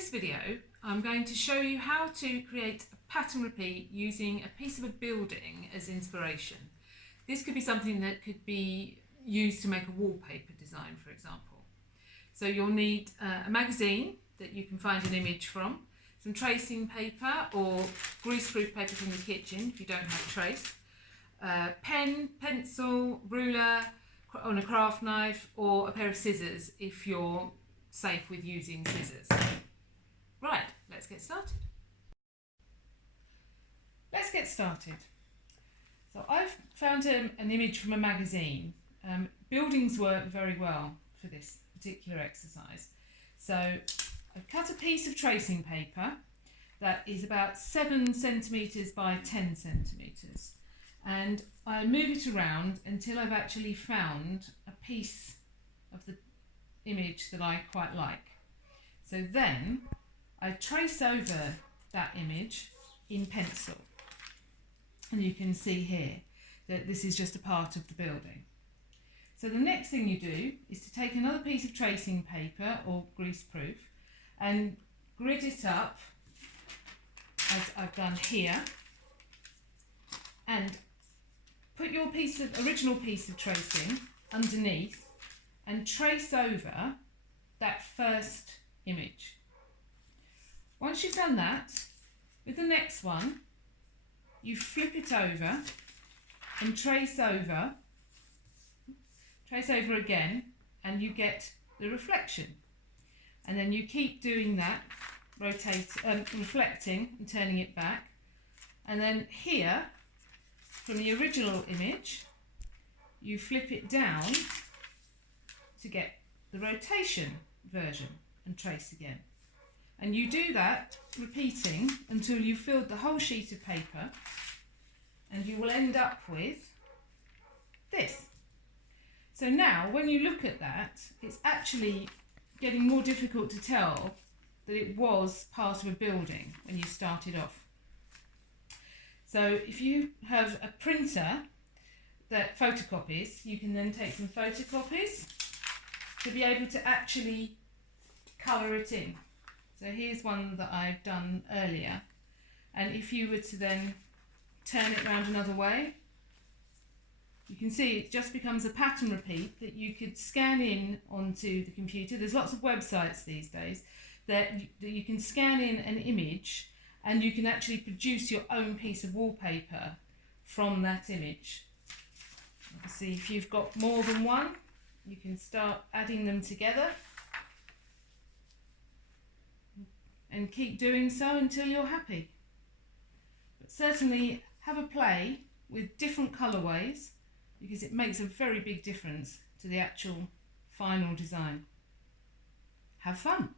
this video, I'm going to show you how to create a pattern repeat using a piece of a building as inspiration. This could be something that could be used to make a wallpaper design, for example. So you'll need a magazine that you can find an image from, some tracing paper or greaseproof paper from the kitchen if you don't have trace, pen, pencil, ruler on a craft knife, or a pair of scissors if you're safe with using scissors. Right, let's get started. So I've found an image from a magazine. Buildings work very well for this particular exercise. So I've cut a piece of tracing paper that is about 7 centimetres by 10 centimetres, and I move it around until I've actually found a piece of the image that I quite like. So then I trace over that image in pencil, and you can see here that this is just a part of the building. So the next thing you do is to take another piece of tracing paper or greaseproof and grid it up as I've done here, and put your original piece of tracing underneath and trace over that first image. Once you've done that, with the next one, you flip it over and trace over again, and you get the reflection. And then you keep doing that, reflecting and turning it back. And then here, from the original image, you flip it down to get the rotation version and trace again. And you do that, repeating until you've filled the whole sheet of paper, and you will end up with this. So now, when you look at that, it's actually getting more difficult to tell that it was part of a building when you started off. So if you have a printer that photocopies, you can then take some photocopies to be able to actually colour it in. So here's one that I've done earlier, and if you were to then turn it around another way, you can see it just becomes a pattern repeat that you could scan in onto the computer. There's lots of websites these days that you can scan in an image, and you can actually produce your own piece of wallpaper from that image. Obviously, if you've got more than one, you can start adding them together and keep doing so until you're happy. But certainly have a play with different colourways, because it makes a very big difference to the actual final design. Have fun!